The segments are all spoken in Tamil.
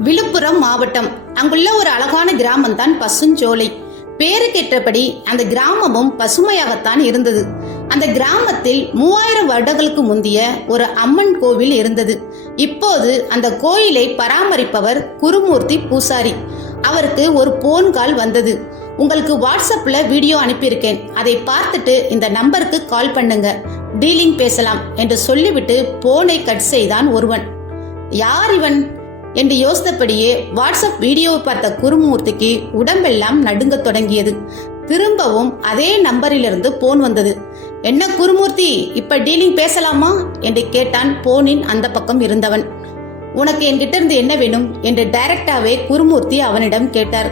விழுப்புரம் மாவட்டம். அங்குள்ள ஒரு அழகான கிராமம் தான் பசுஞ்சோலை பேருக்கேற்றபடி அந்த கிராமமும் பசுமையாகத்தான் இருந்தது. அந்த கிராமத்தில் மூவாயிரம் வருடங்களுக்கு முந்திய ஒரு அம்மன் கோவில் இருந்தது. இப்போது அந்த கோயிலை பராமரிப்பவர் குருமூர்த்தி பூசாரி. அவருக்கு ஒரு போன் கால் வந்தது. உங்களுக்கு வாட்ஸ்அப்ல வீடியோ அனுப்பியிருக்கேன். அதை பார்த்துட்டு இந்த நம்பருக்கு கால் பண்ணுங்க. டீலிங் பேசலாம் என்று சொல்லிவிட்டு போனை கட் செய்தான் ஒருவன். யார் இவன்? என்று யோசித்தபடியே வாட்ஸ்அப் வீடியோவை பார்த்த குருமூர்த்திக்கு உடம்பெல்லாம் நடுங்க தொடங்கியது. திரும்பவும் அதே நம்பரிலிருந்து போன் வந்தது. என்ன குருமூர்த்தி இப்ப டீலிங் பேசலாமா? என்று கேட்டான் போனின் அந்த பக்கம் இருந்தவன். உனக்கு என்கிட்ட இருந்து என்ன வேணும்? என்று டைரக்டாவே குருமூர்த்தி அவனிடம் கேட்டார்.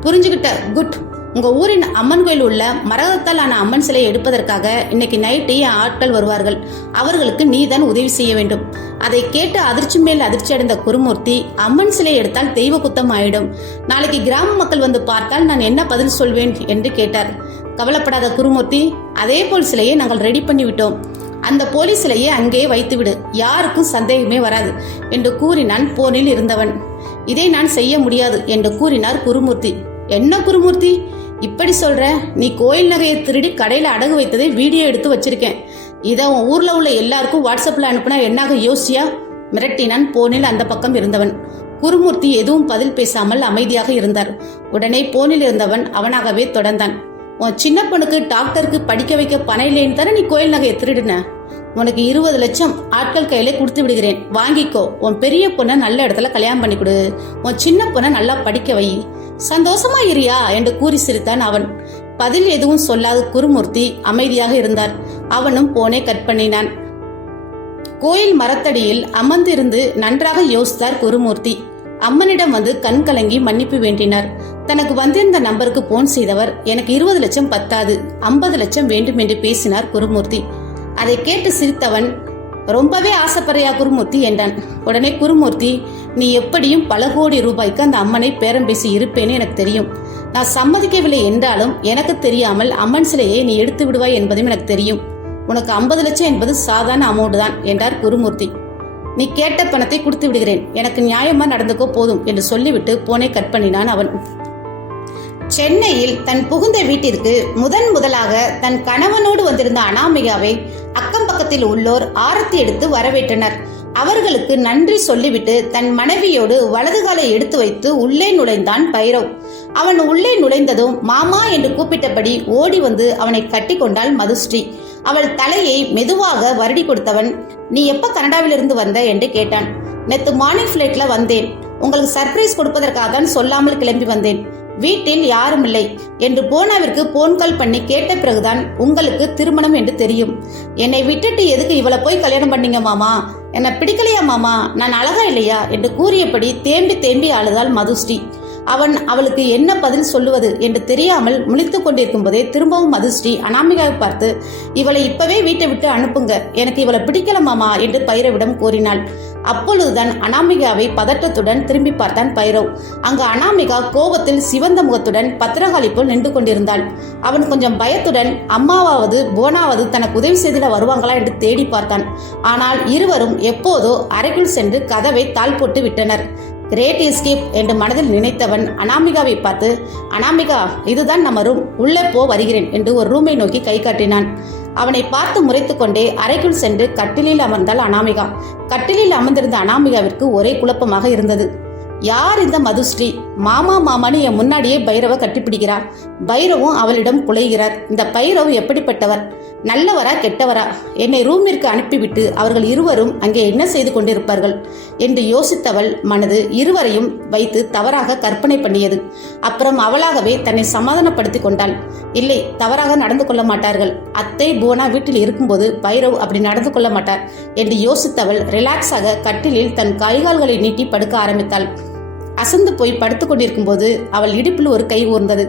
புரிஞ்சுகிட்ட குட் உங்க ஊரின் அம்மன் கோயில் உள்ள மரகத்தால் ஆன அம்மன் சிலையை எடுப்பதற்காக இன்னைக்கு நைட்டு என் ஆட்கள் வருவார்கள். அவர்களுக்கு நீதான் உதவி செய்ய வேண்டும். அதை கேட்டு அதிர்ச்சி மேல் அதிர்ச்சி அடைந்த குருமூர்த்தி அம்மன் சிலை எடுத்தால் தெய்வ குத்தம் ஆயிடும். நாளைக்கு கிராம மக்கள் வந்து பார்த்தால் நான் என்ன பதில் சொல்வேன் என்று கேட்டார். கவலைப்படாத குருமூர்த்தி அதே போல் சிலையை நாங்கள் ரெடி பண்ணிவிட்டோம் அந்த போலீஸ் சிலையை அங்கே வைத்துவிடு யாருக்கும் சந்தேகமே வராது என்று கூறினான் போனில் இருந்தவன். இதை நான் செய்ய முடியாது என்று கூறினார் குருமூர்த்தி. என்ன குருமூர்த்தி? இப்படி சொல்ற? நீ கோயில் நகையை திருடி கடையில் அடகு வைத்ததை வீடியோ எடுத்து வச்சிருக்கேன். இதை உன் ஊர்ல உள்ள எல்லாருக்கும் வாட்ஸ்அப்ல அனுப்புனா என்னாக யோசியா? மிரட்டினான் போனில் அந்த பக்கம் இருந்தவன். குருமூர்த்தி எதுவும் பதில் பேசாமல் அமைதியாக இருந்தார். உடனே போனில் இருந்தவன் அவனாகவே தொடர்ந்தான். உன் சின்ன பொண்ணுக்கு டாக்டருக்கு படிக்க வைக்க பணம் இல்லைன்னு தானே நீ கோயில் நகையை திருடுன? உனக்கு இருபது லட்சம் ஆட்கள் கையில கொடுத்து விடுகிறேன். வாங்கிக்கோ. உன் பெரிய பொண்ணை நல்ல இடத்துல கல்யாணம் பண்ணி கொடு. உன் சின்ன பொண்ணை நல்லா படிக்க வை. சந்தோஷமா இரியா என்று கூறி சிரித்தான் அவன். பதில் எதுவும் சொல்லாத குருமூர்த்தி அமைதியாக இருந்தார். அவனும் போனே கட் பண்ணினான். கோயில் மரத்தடியில் அமர்ந்திருந்து நன்றாக யோசித்தார் குருமூர்த்தி. அம்மனிடம் வந்து கண் கலங்கி மன்னிப்பு வேண்டினார். தனக்கு வந்திருந்த நம்பருக்கு போன் செய்தவர் எனக்கு இருபது லட்சம் பத்தாது ஐம்பது லட்சம் வேண்டும் என்று பேசினார் குருமூர்த்தி. அதை கேட்டு சிரித்தவன் ரொம்பவே ஆசைப்படுறியா குருமூர்த்தி என்றான். உடனே குருமூர்த்தி நீ எப்படியும் பல கோடி ரூபாய்க்கு அந்த அம்மனை பேரம் பேசி இருப்பேன்னு எனக்கு தெரியும். நான் சம்மதிக்கவில்லை என்றாலும் எனக்கு தெரியாமல் அம்மன் சிலையை நீ எடுத்து விடுவாய் என்பதும் எனக்கு தெரியும். உனக்கு ஐம்பது லட்சம் என்பது சாதாரண அமௌண்ட் தான் என்றார் குருமூர்த்தி. நீ கேட்ட பணத்தை கொடுத்து விடுகிறேன். எனக்கு நியாயமா நடந்துக்கோ போதும் என்று சொல்லிவிட்டு போனை கட் பண்ணினான் அவன். சென்னையில் தன் புகுந்த வீட்டிற்கு முதன் முதலாக தன் கணவனோடு வந்திருந்த அனாமிகாவை அக்கம் பக்கத்தில் உள்ளோர் ஆரத்தி எடுத்து வரவேற்றனர். அவர்களுக்கு நன்றி சொல்லிவிட்டு தன் மனைவியோடு வலதுகாலை எடுத்து வைத்து உள்ளே நுழைந்தான் பைரவ். அவன் உள்ளே நுழைந்ததும் மாமா என்று கூப்பிட்டபடி ஓடி வந்து அவனை கட்டி கொண்டாள் மதுஸ்ரீ. அவள் தலையை மெதுவாக வருடி கொடுத்தவன் நீ எப்ப கனடாவிலிருந்து வந்த? என்று கேட்டான். நேத்து மார்னிங் ஃபிளைட்ல வந்தேன். உங்களுக்கு சர்ப்ரைஸ் கொடுப்பதற்காக தான் சொல்லாமல் கிளம்பி வந்தேன். வீட்டில் யாரும் இல்லை என்று போனாவிற்கு போன் கால் பண்ணி கேட்ட பிறகுதான் உங்களுக்கு திருமணம் என்று தெரியும். என்னை விட்டுட்டு எதுக்கு இவளை போய் கல்யாணம் பண்ணீங்க மாமா? என்னை பிடிக்கலையா மாமா? நான் அழகா இல்லையா? என்று கூறியபடி தேம்பி தேம்பி அழுதாள் மதுஸ்ரீ. அவன் அவளுக்கு என்ன பதில் சொல்லுவது என்று தெரியாமல் முழித்து கொண்டிருக்கும் போதே திரும்பவும் மதுஸ்ரீ அனாமிகாவை பார்த்து இவளை இப்பவே வீட்டை விட்டு அனுப்புங்க. எனக்கு இவளை பிடிக்கல மாமா என்று பைரவிடம் கூறினாள். அப்பொழுதுதான் அனாமிகாவை பதட்டத்துடன் திரும்பி பார்த்தான் பைரவ் அங்கு அனாமிகா கோபத்தில் சிவந்த முகத்துடன் பத்திரகாளி போல் நின்று கொண்டிருந்தாள். அவன் கொஞ்சம் பயத்துடன் அம்மாவாவது போனாவது தனக்கு உதவி செய்திட வருவாங்களா என்று தேடி பார்த்தான். ஆனால் இருவரும் எப்போதோ அறைக்குள் சென்று கதவை தாழ் போட்டு விட்டனர். கிரேட் எஸ்கேப் என்று மனதில் நினைத்தவன் அனாமிகாவை பார்த்து அனாமிகா இதுதான் நம்ம ரூம் உள்ளே போ வருகிறேன் என்று ஒரு ரூமை நோக்கி கை காட்டினான். அவனை பார்த்து முறைத்து கொண்டே அறைக்குள் சென்று கட்டிலில் அமர்ந்தாள் அனாமிகா. கட்டிலில் அமர்ந்திருந்த அனாமிகாவிற்கு ஒரே குழப்பமாக இருந்தது. யார் இந்த மதுஸ்ரீ? மாமா மாமான்னு என் முன்னாடியே பைரவ கட்டிப்பிடிக்கிறார். பைரவும் அவளிடம் குலைகிறார். இந்த பைரவ் எப்படிப்பட்டவர்? நல்லவரா கெட்டவரா? என்னை ரூமிற்கு அனுப்பிவிட்டு அவர்கள் இருவரும் அங்கே என்ன செய்து கொண்டிருப்பார்கள்? என்று யோசித்தவள் மனது இருவரையும் வைத்து தவறாக கற்பனை பண்ணியது. அப்புறம் அவளாகவே தன்னை சமாதானப்படுத்திக் கொண்டாள். இல்லை தவறாக நடந்து கொள்ள மாட்டார்கள். அத்தை போனா வீட்டில் இருக்கும்போது பைரவ் அப்படி நடந்து கொள்ள மாட்டார் என்று யோசித்தவள் ரிலாக்ஸாக கட்டிலில் தன் கைகால்களை நீட்டி படுக்க ஆரம்பித்தாள். அசந்து போய் படுத்துக் கொண்டிருக்கும் போது அவள் இடுப்பில் ஒரு கை ஊர்ந்தது.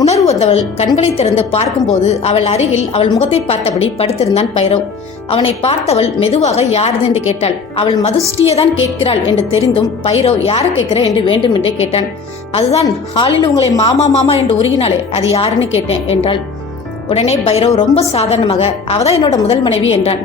உணர்வு வந்தவள் கண்களை திறந்து பார்க்கும்போது அவள் அருகில் அவள் முகத்தை பார்த்தபடி படுத்திருந்தான் பைரவ் அவனை பார்த்தவள் மெதுவாக யாரது என்று கேட்டாள். அவள் மதுஸ்ரீயை தான் கேட்கிறாள் என்று தெரிந்தும் பைரவ் யாரை கேட்கிற என்று வேண்டும் என்றே கேட்டான். அதுதான் ஹாலில் உங்களை மாமா மாமா என்று உருகினாளே அது யாருன்னு கேட்டேன் என்றாள். உடனே பைரவ் ரொம்ப சாதாரணமாக அவதான் என்னோட முதல் மனைவி என்றான்.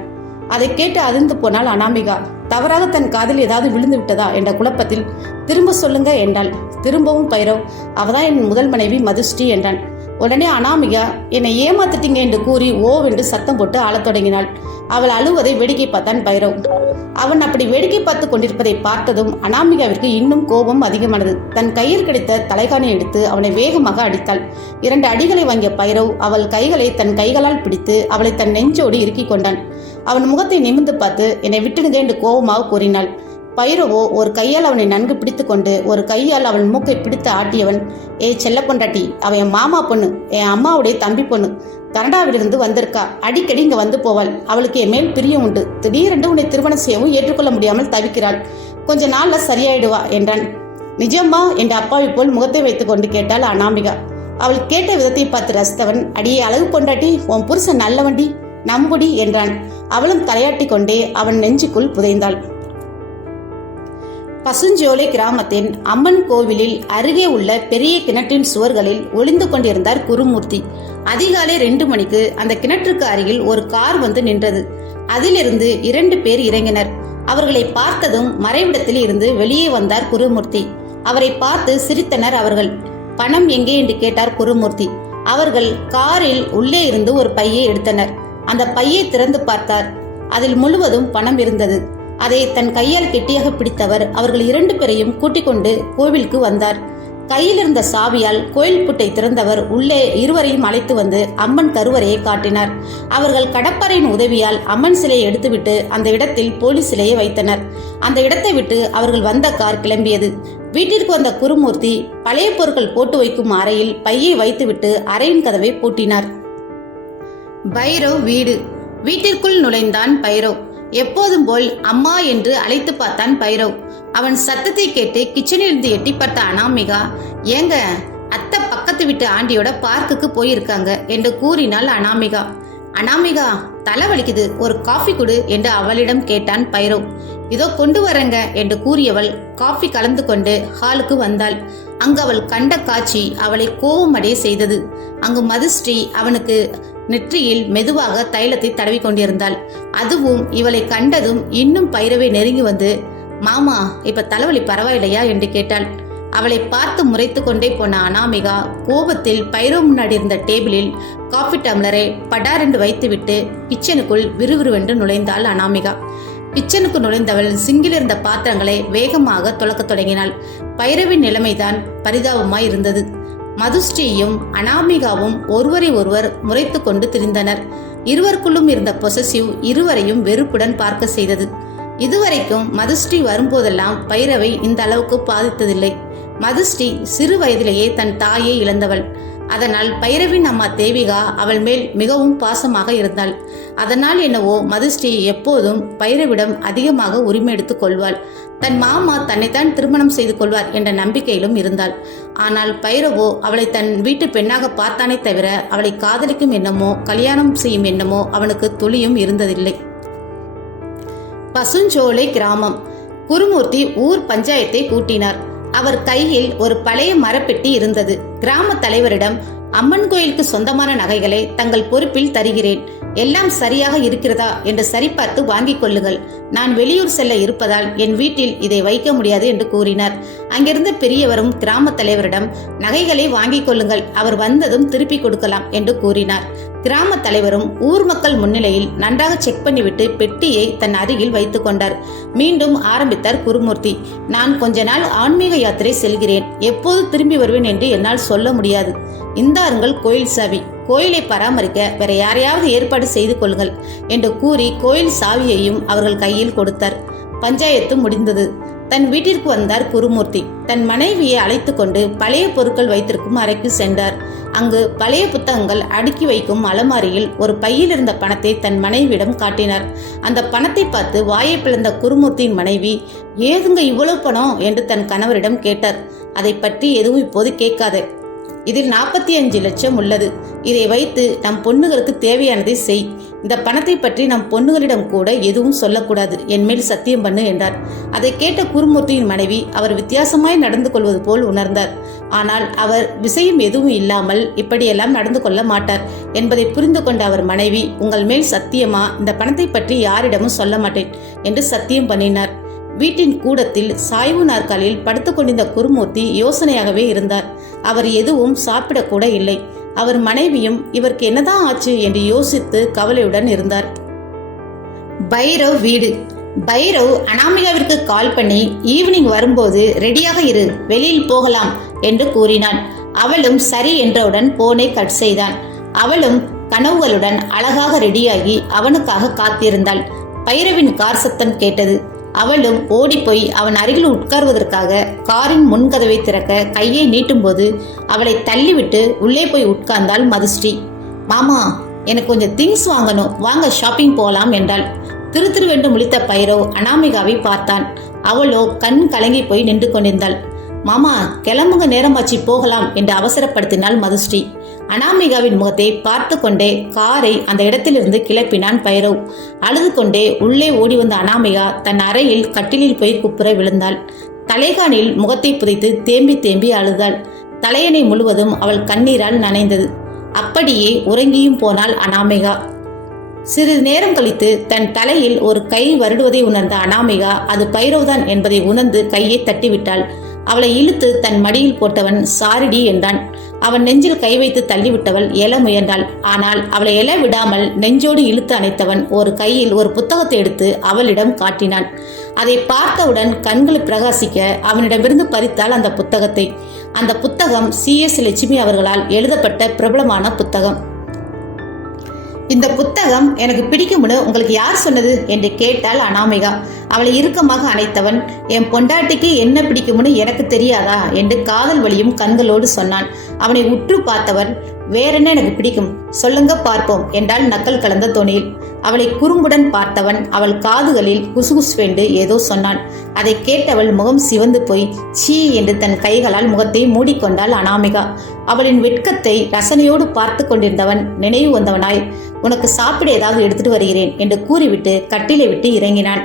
அதை கேட்டு அதிர்ந்து போனாள் அனாமிகா. தவறாக தன் காதில் ஏதாவது விழுந்து விட்டதா என்ற குழப்பத்தில் திரும்ப சொல்லுங்க என்றாள். திரும்பவும் பைரவ். அவதான் என் முதல் மனைவி மதுஸ்ரீ என்றான். உடனே அனாமிகா என்னை ஏமாத்திட்டீங்க என்று கூறி ஓவென்று சத்தம் போட்டு ஆளத் தொடங்கினாள். அவள் அழுவதை வேடிக்கை பார்த்தான் பைரவ். அவன் அப்படி வேடிக்கை பார்த்து கொண்டிருப்பதை பார்த்ததும் அனாமிகாவிற்கு இன்னும் கோபம் அதிகமானது. தன் கையில் கிடைத்த தலைகாணி எடுத்து அவனை வேகமாக அடித்தாள். இரண்டு அடிகளை வாங்கிய பைரவ் அவள் கைகளை தன் கைகளால் பிடித்து அவளை தன் நெஞ்சோடு இறுக்கிக் கொண்டான். அவன் முகத்தை நிமிர்ந்து பார்த்து என்னை விட்டுடுங்க என்று கோபமாக கூறினாள். பைரவோ ஒரு கையால் அவனை நன்கு பிடித்துக்கொண்டு ஒரு கையால் அவன் மூக்கை பிடித்து ஆட்டியவன் ஏய் செல்ல பொண்டாட்டி அவன் என் மாமா பொண்ணு என் அம்மாவுடைய தம்பி பொண்ணு கனடாவிலிருந்து வந்திருக்கா அடிக்கடி இங்க வந்து போவாள் அவளுக்கு என் மேல் பிரியம் உண்டு திடீரென்று உன்னை திருமணம் செய்யவும் ஏற்றுக்கொள்ள முடியாமல் தவிக்கிறாள் கொஞ்ச நாள்ல சரியாயிடுவா என்றான். நிஜம்மா? என்ற அப்பாவை போல் முகத்தை வைத்துக்கொண்டு கேட்டாள் அனாமிகா. அவள் கேட்ட விதத்தை பார்த்து ரசித்தவன் அடியே அழகு பொண்டாட்டி உன் புருஷன் நல்லவண்டி நம்புடி என்றான். அவளும் தலையாட்டி கொண்டே அவன் நெஞ்சுக்குள் புதைந்தாள். பசுஞ்சோலை கிராமத்தின் அம்மன் கோவிலில் அருகே உள்ள பெரிய கிணற்றின் சுவர்களில் ஒளிந்து கொண்டிருந்தார் குருமூர்த்தி. அதிகாலை ரெண்டு மணிக்கு அந்த கிணற்றுக்கு அருகில் ஒரு கார் வந்து நின்றது. அதிலிருந்து இரண்டு பேர் இறங்கினர். அவர்களை பார்த்ததும் மறைவிடத்தில் இருந்து வெளியே வந்தார் குருமூர்த்தி. அவரை பார்த்து சிரித்தனர் அவர்கள். பணம் எங்கே? என்று கேட்டார் குருமூர்த்தி. அவர்கள் காரில் உள்ளே இருந்து ஒரு பையை எடுத்தனர். அந்த பையை திறந்து பார்த்தார். அதில் முழுவதும் பணம் இருந்தது. அதை தன் கையால் கெட்டியாக பிடித்தவர் அவர்கள் இரண்டு பேரையும் கூட்டிக் கொண்டு கோவிலுக்கு வந்தார். கையில் இருந்த சாவியால் கோயில் புட்டை திறந்தவர் உள்ளே இருவரையும் அழைத்து வந்து அம்மன் கருவறையை காட்டினார். அவர்கள் கடப்பறையின் உதவியால் அம்மன் சிலையை எடுத்துவிட்டு அந்த இடத்தில் போலீஸ் சிலையை வைத்தனர். அந்த இடத்தை விட்டு அவர்கள் வந்த கார் கிளம்பியது. வீட்டிற்கு வந்த குருமூர்த்தி பழைய பொருட்கள் போட்டு வைக்கும் அறையில் பையை வைத்துவிட்டு அறையின் கதவை பூட்டினார். பைரவ் வீடு. வீட்டிற்குள் நுழைந்தான் பைரவ் எப்போதும் போல் அம்மா என்று அழைத்து பார்த்தான் பைரவ் அவன் சத்தத்தை கேட்டு கிச்சனிலிருந்து எட்டி பார்த்த அனாமிகா ஏங்க அத்தை பக்கத்து வீட்டு ஆண்டியோட பார்க்குக்கு போயிருக்காங்க என்று கூறினாள் அனாமிகா. அனாமிகா தலை வலிக்குது. ஒரு காஃபி கொடு என்று அவளிடம் கேட்டான் பைரவ் இதோ கொண்டு வரேங்க என்று கூறியவள் காஃபி கலந்து கொண்டு ஹாலுக்கு வந்தாள். அங்கு அவள் கண்ட காட்சி அவளை கோபமடைய செய்தது. அங்கு மதுஸ்ரீ அவனுக்கு நெற்றியில் மெதுவாக தைலத்தை தடவி கொண்டிருந்தாள் அதுவும் இவளை கண்டதும் இன்னும் பைரவை நெருங்கி வந்து மாமா இப்ப தலைவலி பரவாயில்லையா? என்று கேட்டாள். அவளை பார்த்து முறைத்து கொண்டே போன அனாமிகா கோபத்தில் பைரோ முன்னாடி இருந்த டேபிளில் காஃபி டம்ளரை படாரென்று வைத்துவிட்டு கிச்சனுக்குள் விறுவிறுவென்று நுழைந்தாள் அனாமிகா. கிச்சனுக்கு நுழைந்தவள் சிங்கில் இருந்த பாத்திரங்களை வேகமாக துளக்கத் தொடங்கினாள். பைரவின் நிலைமைதான் பரிதாபமாய் இருந்தது. மதுஸ்ரீயும் அனாமிகாவும் ஒருவரை ஒருவர் முறைத்து கொண்டு திரிந்தனர். இருவருக்குள்ளும் இருந்த பொசசிவ் இருவரையும் வெறுப்புடன் பார்க்க செய்தது. இதுவரைக்கும் மதுஸ்ரீ வரும்போதெல்லாம் பைரவை இந்த அளவுக்கு பாதித்ததில்லை. மதுஸ்ரீ சிறு வயதிலேயே தன் தாயை இழந்தவள். அதனால் பைரவின் அம்மா தேவிகா அவள் மேல் மிகவும் பாசமாக இருந்தாள். அதனால் என்னவோ மதுஸ்ரீ எப்போதும் பைரவிடம் அதிகமாக உரிமை எடுத்துக் கொள்வாள். தன் மாமா தன்னைத்தான் திருமணம் செய்து கொள்வார் என்ற நம்பிக்கையிலும் இருந்தாள். ஆனால் பைரவோ அவளை தன் வீட்டு பெண்ணாக பார்த்தானே தவிர அவளை காதலிக்கும் எண்ணமோ கல்யாணம் செய்யும் எண்ணமோ அவனுக்கு துளியும் இருந்ததில்லை. பசுஞ்சோலை கிராமம். குருமூர்த்தி ஊர் பஞ்சாயத்தை கூட்டினார். அவர் கையில் ஒரு பழைய மரப்பெட்டி இருந்தது. கிராம தலைவரிடம் அம்மன் கோயிலுக்கு சொந்தமான நகைகளை தங்கள் பொறுப்பில் தருகிறேன். எல்லாம் சரியாக இருக்கிறதா? என்று சரிபார்த்து வாங்கிக் கொள்ளுங்கள். நான் வெளியூர் செல்ல இருப்பதால் என் வீட்டில் இதை வைக்க முடியாது என்று கூறினார். அங்கிருந்த பெரியவரும் கிராம தலைவரிடம் நகைகளை வாங்கிக் கொள்ளுங்கள். அவர் வந்ததும் திருப்பி கொடுக்கலாம் என்று கூறினார். கிராம தலைவரும் ஊர் மக்கள் முன்னிலையில் நன்றாக செக் பண்ணிவிட்டு பெட்டியை தன் அருகில் வைத்துக் கொண்டார். மீண்டும் ஆரம்பித்தார் குருமூர்த்தி. நான் கொஞ்ச நாள் ஆன்மீக யாத்திரை செல்கிறேன். எப்போது திரும்பி வருவேன் என்று என்னால் சொல்ல முடியாது. இந்தாருங்கள் கோயில் சாவி. கோயிலை பராமரிக்க வேற யாரையாவது ஏற்பாடு செய்து கொள்ளுங்கள் என்று கூறி கோயில் சாவியையும் அவர்கள் கையில் கொடுத்தார். பஞ்சாயத்து முடிந்தது. தன் வீட்டிற்கு வந்தார் குருமூர்த்தி. தன் மனைவியை அழைத்து கொண்டு பழைய பொருட்கள் வைத்திருக்கும் அறைக்கு சென்றார். அங்கு பழைய புத்தகங்கள் அடுக்கி வைக்கும் அலமாரியில் ஒரு பையில் இருந்த பணத்தை தன் மனைவியிடம் காட்டினார். அந்த பணத்தை பார்த்து வாயை பிளந்த குருமூர்த்தியின் மனைவி ஏதுங்க இவ்வளவு பணம்? என்று தன் கணவரிடம் கேட்டார். அதை பற்றி எதுவும் இப்போது கேட்காதே. இதில் நாற்பத்தி அஞ்சு லட்சம் உள்ளது. இதை வைத்து நம் பொண்ணுகளுக்கு தேவையானதை செய். இந்த பணத்தை பற்றி நம் பொண்ணுகளிடம் கூட எதுவும் சொல்லக்கூடாது. என் மேல் சத்தியம் பண்ணு என்றார். அதை கேட்ட குருமூர்த்தியின் மனைவி அவர் வித்தியாசமாய் நடந்து கொள்வது போல் உணர்ந்தார். ஆனால் அவர் விஷயம் எதுவும் இல்லாமல் இப்படியெல்லாம் நடந்து கொள்ள மாட்டார் என்பதை புரிந்து கொண்ட அவர் மனைவி உங்கள் மேல் சத்தியமா? இந்த பணத்தை பற்றி யாரிடமும் சொல்ல மாட்டேன் என்று சத்தியம் பண்ணினார். வீட்டின் கூடத்தில் சாய்வு நாற்காலியில் படுத்துக்கொண்டிருந்த குருமூர்த்தி யோசனையாகவே இருந்தார். அவர் எதுவும் சாப்பிடக்கூட இல்லை. அவர் மனைவியும் இவருக்கு என்னதான் ஆச்சு? என்று யோசித்து கவலையுடன் இருந்தார். பைரவ் வீடு. பைரவ் அனாமிகாவிற்கு கால் பண்ணி ஈவினிங் வரும்போது ரெடியாக இரு. வெளியில் போகலாம் என்று கூறினான். அவளும் சரி என்றவுடன் போனை கட் செய்தான். அவளும் கனவுகளுடன் அழகாக ரெடியாகி அவனுக்காக காத்திருந்தாள். பைரவின் கார் சத்தம் கேட்டது. அவளும் ஓடிப்போய் அவன் அருகில் உட்கார்வதற்காக காரின் முன்கதவை திறக்க கையை நீட்டும்போது அவளை தள்ளிவிட்டு உள்ளே போய் உட்கார்ந்தாள் மதுஸ்ரீ. மாமா எனக்கு கொஞ்சம் திங்ஸ் வாங்கணும். வாங்க ஷாப்பிங் போகலாம் என்றாள். திரு திருவென்று முழித்த பைரோ அனாமிகாவை பார்த்தான். அவளோ கண் கலங்கி போய் நின்று கொண்டிருந்தாள். மாமா கிளம்புங்க நேரமாச்சு போகலாம் என்று அவசரப்படுத்தினாள் மதுஸ்ரீ. அனாமிகாவின் முகத்தை பார்த்து கொண்டே காரை அந்த இடத்திலிருந்து கிளப்பினான் பைரவ். அழுது கொண்டே உள்ளே ஓடி வந்த அனாமிகா தன் அறையில் கட்டிலில் போய் குப்புற விழுந்தாள். தலைகானில் முகத்தை புதைத்து தேம்பி தேம்பி அழுதாள். தலையணை முழுவதும் அவள் கண்ணீரால் நனைந்தது. அப்படியே உறங்கியும் போனாள் அனாமிகா. சிறிது நேரம் கழித்து தன் தலையில் ஒரு கை வருடுவதை உணர்ந்த அனாமிகா அது பைரவ்தான் என்பதை உணர்ந்து கையை தட்டிவிட்டாள். அவளை இழுத்து தன் மடியில் போட்டவன் சாரிடி என்றான். அவன் நெஞ்சில் கை வைத்து தள்ளிவிட்டவள் எழ முயன்றாள். ஆனால் அவளை எழ விடாமல் நெஞ்சோடு இழுத்து அணைத்தவன் ஒரு கையில் ஒரு புத்தகத்தை எடுத்து அவளிடம் காட்டினான். அதை பார்த்தவுடன் கண்களை பிரகாசிக்க அவனிடமிருந்து பறித்தாள் அந்த புத்தகத்தை. அந்த புத்தகம் சி. எஸ். லட்சுமி அவர்களால் எழுதப்பட்ட பிரபலமான புத்தகம். இந்த புத்தகம் எனக்கு பிடிக்கும்னு உங்களுக்கு யார் சொன்னது? என்று கேட்டாள் அனாமிகா. அவளை இறுக்கமாக அணைத்தவன் என் பொண்டாட்டிக்கு என்ன பிடிக்கும்னு எனக்கு தெரியாதா? என்று காதல் வழியும் கண்களோடு சொன்னான். அவனை உற்று பார்த்தவன் வேறென்ன எனக்கு பிடிக்கும்? சொல்லுங்க பார்ப்போம் என்றால் நக்கல் கலந்த தொனியில். அவளை குறும்புடன் பார்த்தவன் அவள் காதுகளில் குசுகுசுவென்று ஏதோ சொன்னான். அதை கேட்டவள் முகம் சிவந்து போய் சீ என்று தன் கைகளால் முகத்தை மூடிக்கொண்டாள் அனாமிகா. அவளின் வெட்கத்தை ரசனையோடு பார்த்து கொண்டிருந்தவன் நினைவு வந்தவனாய் உனக்கு சாப்பிட ஏதாவது எடுத்துட்டு வருகிறேன் என்று கூறிவிட்டு கட்டிலை விட்டு இறங்கினான்.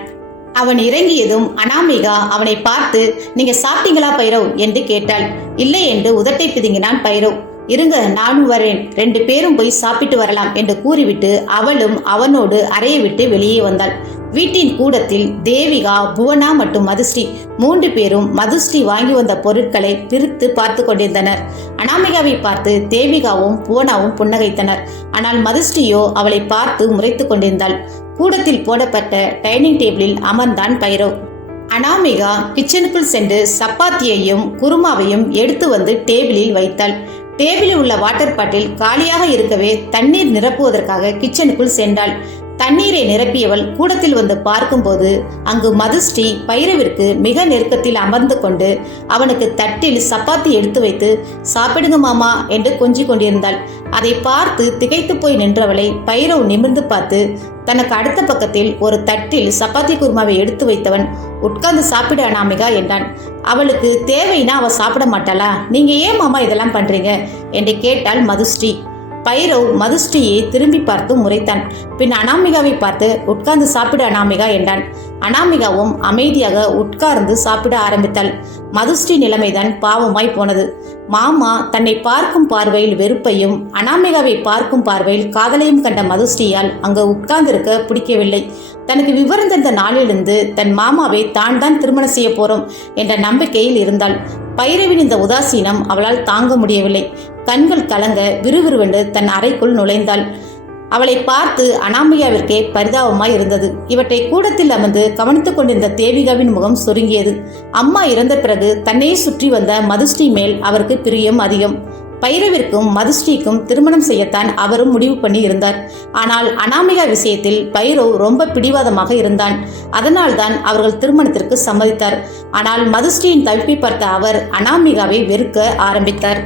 அவன் இறங்கியதும் அனாமிகா அவனை பார்த்து நீங்க சாப்பிட்டீங்களா பைரவ் என்று கேட்டாள். இல்லை என்று உதட்டை பிதுங்கினான் பைரவ் இருங்க நானும் வரேன். ரெண்டு பேரும் போய் சாப்பிட்டு வரலாம் என்று கூறிவிட்டு அவளும் அவனோடு அறையை விட்டு வெளியே வந்தாள். வீட்டின் கூடத்தில் தேவிகா புவனா மற்றும் மதுஸ்ரீ மூன்று பேரும் மதுஸ்ரீ வாங்கி வந்த பொருட்களை பிரித்து பார்த்து கொண்டிருந்தனர். அனாமிகாவை பார்த்து தேவிகாவும் புவனாவும் புன்னகைத்தனர். ஆனால் மதுஸ்ரீயோ அவளை பார்த்து முறைத்து கொண்டிருந்தாள். கூடத்தில் போடப்பட்ட டைனிங் டேபிளில் அமர்ந்தான் பைரவ் அனாமிகா கிச்சனுக்குள் சென்று சப்பாத்தியையும் குருமாவையும் எடுத்து வந்து டேபிளில் வைத்தாள். டேபிளில் உள்ள வாட்டர் பாட்டில் காலியாக இருக்கவே தண்ணீர் நிரப்புவதற்காக கிச்சனுக்குள் சென்றாள். தண்ணீரை நிரப்பியவள் கூடத்தில் வந்து பார்க்கும்போது அங்கு மதுஸ்ரீ பைரவிற்கு மிக நெருக்கத்தில் அமர்ந்து கொண்டு அவனுக்கு தட்டில் சப்பாத்தி எடுத்து வைத்து சாப்பிடுங்க மாமா என்று கொஞ்சிக் கொண்டிருந்தாள். அதை பார்த்து திகைத்து போய் நின்றவளை பைரவ் நிமிர்ந்து பார்த்து தனக்கு அடுத்த பக்கத்தில் ஒரு தட்டில் சப்பாத்தி குருமாவை எடுத்து வைத்தவன் உட்கார்ந்து சாப்பிட அனாமிகா என்றான். அவளுக்கு தேவைன்னா அவ சாப்பிட மாட்டாளா? நீங்க ஏன் மாமா இதெல்லாம் பண்றீங்க? என்று கேட்டாள் மதுஸ்ரீ. பைரவ் மதுஸ்ரீயை திரும்பி பார்த்து முறைத்தான். பின் அனாமிகாவை பார்த்து உட்கார்ந்து சாப்பிட அனாமிகா என்றான். அனாமிகாவும் அமைதியாக உட்கார்ந்து சாப்பிட ஆரம்பித்தாள். மதுஸ்ரீ நிலைமைதான் பாவமாய் போனது. மாமா தன்னை பார்க்கும் பார்வையில் வெறுப்பையும் அனாமிகாவை பார்க்கும் பார்வையில் காதலையும் கண்ட மதுஸ்ரீயால் அங்கு உட்கார்ந்திருக்க பிடிக்கவில்லை. தனக்கு விவரம் தந்த நாளிலிருந்து தன் மாமாவை தான் தான் திருமணம் செய்ய போறோம் என்ற நம்பிக்கையில் இருந்தாள். பைரவின் இந்த உதாசீனம் அவளால் தாங்க முடியவில்லை. கண்கள் கலங்க விறுவிறுவென்று தன் அறைக்குள் நுழைந்தாள். அவளை பார்த்து அனாமிகாவிற்கே பரிதாபமாய் இருந்தது. இவற்றை கூடத்தில் அமர்ந்து கவனித்துக் கொண்டிருந்த தேவிகாவின் முகம் சுருங்கியது. அம்மா இறந்த பிறகு தன்னையே சுற்றி வந்த மதுஸ்ரீ மேல் அவருக்கு பிரியம் அதிகம். பைரவிற்கும் மதுஸ்ரீக்கும் திருமணம் செய்யத்தான் அவரும் முடிவு பண்ணி இருந்தார். ஆனால் அனாமிகா விஷயத்தில் பைரவ் ரொம்ப பிடிவாதமாக இருந்தான். அதனால்தான் அவர்கள் திருமணத்திற்கு சம்மதித்தார். ஆனால் மதுஸ்ரீயின் தவிப்பை பார்த்த அவர் அனாமிகாவை வெறுக்க ஆரம்பித்தார்.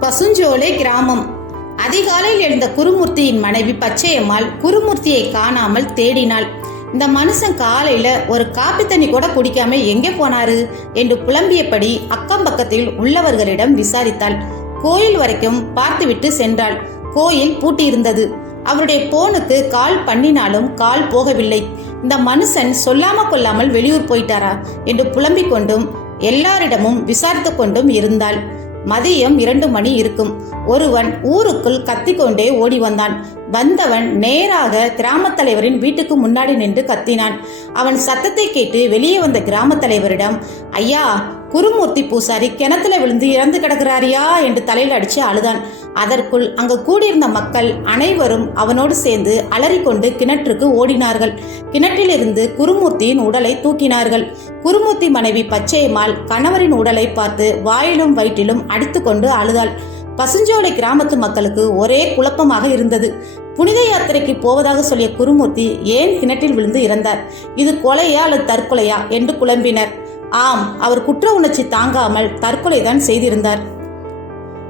பசுஞ்சோலை கிராமம். அதிகாலையில் எழுந்த குருமூர்த்தியின் மனைவி பச்சையம்மாள் குருமூர்த்தியை காணாமல் தேடினாள். இந்த மனுஷன் காலையில ஒரு காப்பி தண்ணி கூட குடிக்காம எங்கே போனாரு? என்று புலம்பியபடி அக்கம் பக்கத்தில் உள்ளவர்களிடம் விசாரித்தாள். கோயில் வரைக்கும் பார்த்துவிட்டு சென்றாள். கோயில் பூட்டியிருந்தது. அவருடைய போனுக்கு கால் பண்ணினாலும் கால் போகவில்லை. இந்த மனுஷன் சொல்லாம கொள்ளாமல் வெளியூர் போயிட்டாரா? என்று புலம்பிக் கொண்டும் எல்லாரிடமும் விசாரித்து கொண்டும் இருந்தாள். மதியம் இரண்டு மணி இருக்கும். ஒருவன் ஊருக்குள் கத்திக்கொண்டே ஓடி வந்தான் வந்தவன் நேராக கிராமத் தலைவரின் வீட்டுக்கு முன்னாடி நின்று கத்தினான். அவன் சத்தத்தை கேட்டு வெளியே வந்த கிராமத் தலைவரிடம் ஐயா குருமூர்த்தி பூசாரி கிணத்துல விழுந்து இறந்து கிடக்கிறாரியா என்று தலையில் அடிச்சு அழுதான். அதற்குள் அங்கு கூடியிருந்த மக்கள் அனைவரும் அவனோடு சேர்ந்து அலறிக்கொண்டு கிணற்றுக்கு ஓடினார்கள். கிணற்றிலிருந்து குருமூர்த்தியின் உடலை தூக்கினார்கள். குருமூர்த்தி மனைவி பச்சையம்மாள் கணவரின் உடலை பார்த்து வாயிலும் வயிற்றிலும் அடித்துக்கொண்டு அழுதாள். பசுஞ்சோலை கிராமத்து மக்களுக்கு ஒரே குழப்பமாக இருந்தது. புனித யாத்திரைக்கு போவதாக சொல்லிய குருமூர்த்தி ஏன் கிணற்றில் விழுந்து இறந்தார்? இது கொலையா அல்லது தற்கொலையா? என்று குழம்பினர். ஆம் அவர் குற்ற உணர்ச்சி தாங்காமல் தற்கொலைதான் செய்திருந்தார்.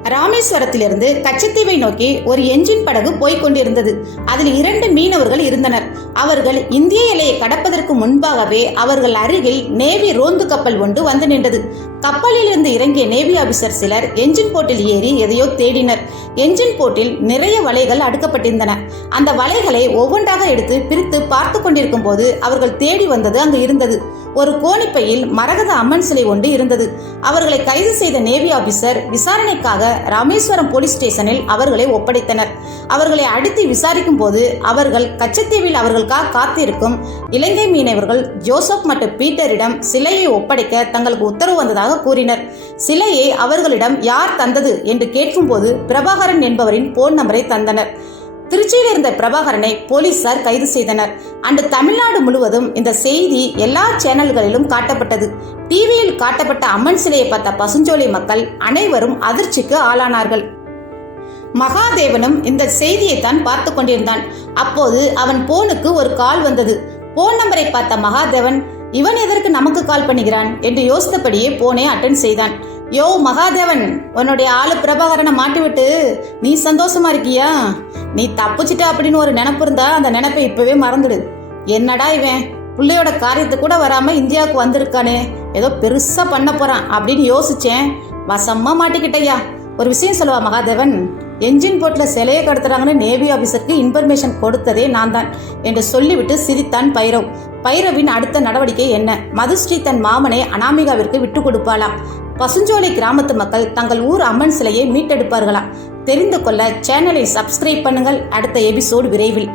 ராமேஸ்வரத்திலிருந்து கச்சத்தீவை நோக்கி ஒரு என்ஜின் படகு போய்க் கொண்டிருந்தது. அதில் இரண்டு மீனவர்கள் இருந்தனர். அவர்கள் இந்திய எல்லையை கடப்பதற்கு முன்பாகவே அவர்கள் அருகில் நேவி ரோந்து கப்பல் ஒன்று வந்து நின்றது. கப்பலில் இருந்து இறங்கிய நேவி ஆபீசர் சிலர் என்ஜின் போட்டில் ஏறி எதையோ தேடினர். என்ஜின் போட்டில் நிறைய வலைகள் அடுக்கப்பட்டிருந்தன. அந்த வலைகளை ஒவ்வொன்றாக எடுத்து பிரித்து பார்த்து கொண்டிருக்கும் போது அவர்கள் தேடி வந்தது அங்கு இருந்தது. ஒரு கோணிப்பையில் மரகத அம்மன் சிலை ஒன்று இருந்தது. அவர்களை கைது செய்த நேவி ஆபீசர் விசாரணைக்காக ராமேஸ்வரம் போலீஸ் ஸ்டேஷனில் அவர்களை ஒப்படைத்தனர். அவர்களை அடித்து விசாரிக்கும் போது அவர்கள் கச்சத்தீவில் அவர்களுக்காக காத்திருக்கும் இலங்கை மீனவர்கள் ஜோசப் மற்றும் பீட்டரிடம் சிலையை ஒப்படைக்க தங்களுக்கு உத்தரவு வந்ததாக கூறினர். சிலையை அவர்களிடம் யார் தந்தது? என்று கேட்கும்போது பிரபாகரன் என்பவரின் போன் நம்பரை தந்தனர். திருச்சியில் இருந்த பிரபாகரனை போலீசார் கைது செய்தனர். அன்று தமிழ்நாடு முழுவதும் இந்த செய்தி எல்லா சேனல்களிலும் காட்டப்பட்டது. டிவியில் காட்டப்பட்ட அம்மன் சிலையை பார்த்த பசுஞ்சோலை மக்கள் அனைவரும் அதிர்ச்சிக்கு ஆளானார்கள். மகாதேவனும் இந்த செய்தியை தான் பார்த்து கொண்டிருந்தான். அப்போது அவன் போனுக்கு ஒரு கால் வந்தது. போன் நம்பரை பார்த்த மகாதேவன் இவன் எதற்கு நமக்கு கால் பண்ணுகிறான்? என்று யோசித்தபடியே போனே அட்டன் செய்தான். யோ மகாதேவன் உன்னுடைய ஆளு பிரபாகரனை மாட்டிவிட்டு நீ சந்தோஷமா இருக்கியா? நீ தப்பிச்சிட்ட அப்படின்னு ஒரு நினப்பு இருந்தா அந்த நினைப்பை இப்பவே மறந்துடு. என்னடா இவன்? பிள்ளையோட காரியத்தை கூட வராம இந்தியாவுக்கு வந்திருக்கானே. ஏதோ பெருசா பண்ண போறான் அப்படின்னு யோசிச்சேன். வசமா மாட்டிக்கிட்டையா ஒரு விஷயம் சொல்லுவா மகாதேவன்? என்ஜின் போட்டில் சிலையை கடத்துறாங்கன்னு நேவி ஆபீசருக்கு இன்ஃபர்மேஷன் கொடுத்ததே நான் தான் என்று சொல்லிவிட்டு சிரித்தான் பைரவ். பைரவின் அடுத்த நடவடிக்கை என்ன? மதுஸ்ரீ தன் மாமனை அனாமிகாவிற்கு விட்டு கொடுப்பாளாம் பசுஞ்சோலை கிராமத்து மக்கள் தங்கள் ஊர் அம்மன் சிலையை மீட்டெடுப்பார்களா? தெரிந்து கொள்ள சேனலை சப்ஸ்கிரைப் பண்ணுங்கள். அடுத்த எபிசோடு விரைவில்.